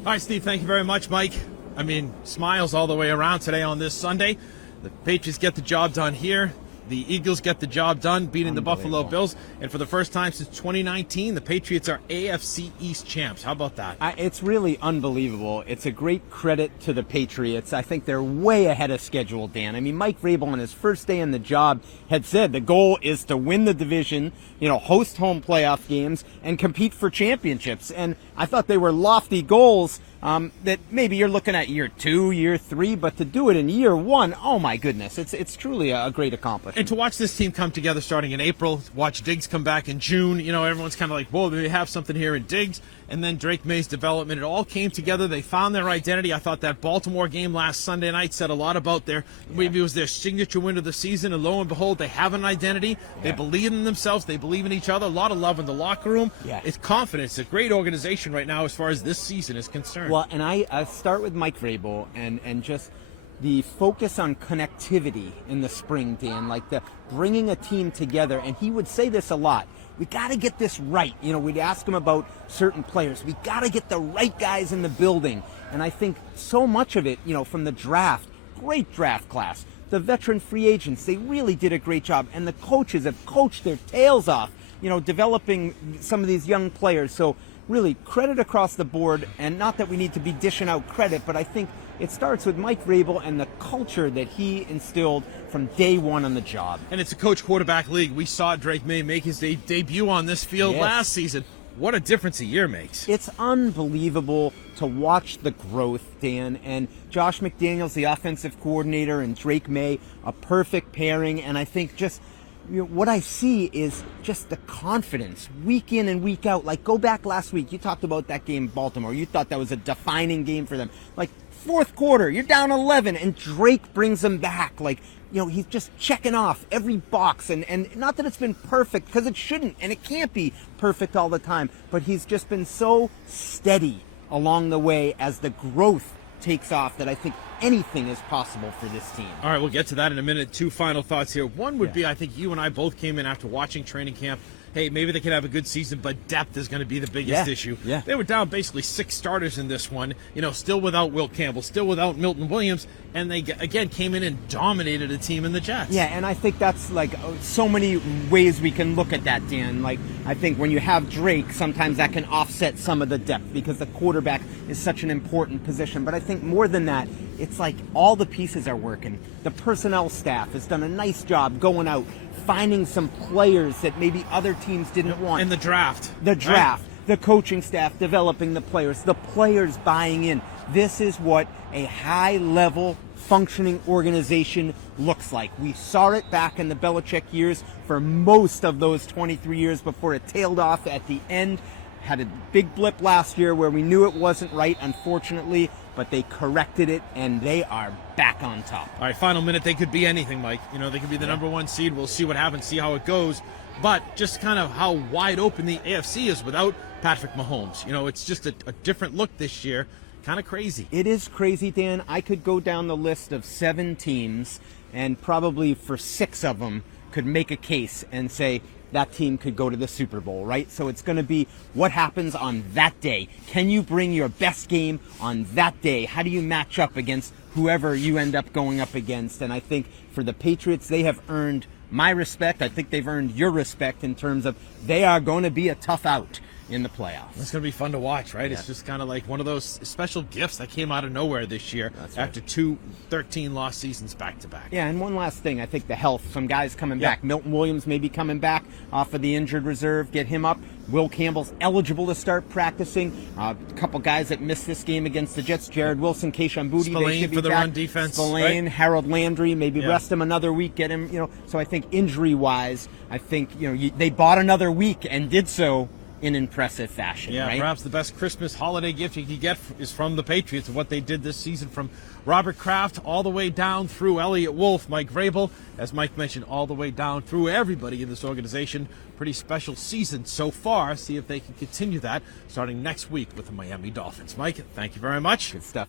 All right, Steve, thank you very much, Mike. I mean, smiles all the way around today on this Sunday. The Patriots get the job done here. The Eagles get the job done, beating the Buffalo Bills. And for the first time since 2019, the Patriots are AFC East champs. How about that? It's really unbelievable. It's a great credit to the Patriots. I think they're way ahead of schedule, Dan. I mean, Mike Vrabel on his first day in the job had said the goal is to win the division, host home playoff games, and compete for championships. And I thought they were lofty goals that maybe you're looking at year 2, year 3, but to do it in year 1, oh my goodness, it's truly a great accomplishment. And to watch this team come together starting in April, watch Diggs come back in June, everyone's kind of like, whoa, they have something here in Diggs. And then Drake May's development, it all came together. They found their identity. I thought that Baltimore game last Sunday night said a lot about maybe it was their signature win of the season, and lo and behold, they have an identity. They believe in themselves. They believe in each other. A lot of love in the locker room. Yeah. It's confidence. It's a great organization right now as far as this season is concerned. Well, and I start with Mike Vrabel and just the focus on connectivity in the spring, Dan, like the bringing a team together. And he would say this a lot. We got to get this right. We'd ask him about certain players. We got to get the right guys in the building. And I think so much of it, from the draft, great draft class, the veteran free agents, they really did a great job. And the coaches have coached their tails off, developing some of these young players. So really credit across the board. And not that we need to be dishing out credit, but I think it starts with Mike Vrabel and the culture that he instilled from day one on the job. And it's a coach-quarterback league. We saw Drake May make his debut on this field last season. What a difference a year makes. It's unbelievable to watch the growth, Dan. And Josh McDaniels, the offensive coordinator, and Drake May, a perfect pairing. And I think just what I see is just the confidence week in and week out. Like, go back last week. You talked about that game in Baltimore. You thought that was a defining game for them. Like, fourth quarter, you're down 11, and Drake brings them back. Like, he's just checking off every box. And not that it's been perfect, because it shouldn't, and it can't be perfect all the time. But he's just been so steady along the way as the growth takes off that I think anything is possible for this team. All right, we'll get to that in a minute. 2 final thoughts here. One would be, I think you and I both came in after watching training camp. Hey, maybe they can have a good season, but depth is going to be the biggest issue. Yeah. They were down basically 6 starters in this one, still without Will Campbell, still without Milton Williams, and they, again, came in and dominated a team in the Jets. Yeah, and I think that's like so many ways we can look at that, Dan. Like, I think when you have Drake, sometimes that can offset some of the depth because the quarterback is such an important position. But I think more than that, it's like all the pieces are working. The personnel staff has done a nice job going out, finding some players that maybe other teams didn't want. And the draft. Right? The coaching staff developing the players buying in. This is what a high-level functioning organization looks like. We saw it back in the Belichick years for most of those 23 years before it tailed off at the end. Had a big blip last year where we knew it wasn't right, unfortunately, but they corrected it, and they are back on top. All right, final minute. They could be anything, Mike. They could be the number 1 seed. We'll see what happens, see how it goes. But just kind of how wide open the AFC is without Patrick Mahomes. It's just a different look this year. Kind of crazy. It is crazy, Dan. I could go down the list of 7 teams, and probably for 6 of them could make a case and say that team could go to the Super Bowl, right? So it's going to be what happens on that day. Can you bring your best game on that day? How do you match up against whoever you end up going up against? And I think for the Patriots, they have earned my respect. I think they've earned your respect in terms of they are going to be a tough out in the playoffs. It's going to be fun to watch, right? Yeah. It's just kind of like one of those special gifts that came out of nowhere this year. That's right. After 2 13-loss seasons back-to-back. Yeah, and one last thing. I think the health. Some guys coming back. Milton Williams may be coming back off of the injured reserve. Get him up. Will Campbell's eligible to start practicing. A couple guys that missed this game against the Jets. Jared Wilson, Keishawn Boutte. Spillane for the run defense. Spillane, right? Harold Landry. Maybe rest him another week. Get him, So I think injury-wise, I think, they bought another week and did so in impressive fashion. Yeah, right? Perhaps the best Christmas holiday gift you could get is from the Patriots of what they did this season, from Robert Kraft all the way down through Elliott Wolf, Mike Vrabel, as Mike mentioned, all the way down through everybody in this organization. Pretty special season so far. See if they can continue that starting next week with the Miami Dolphins. Mike, thank you very much. Good stuff.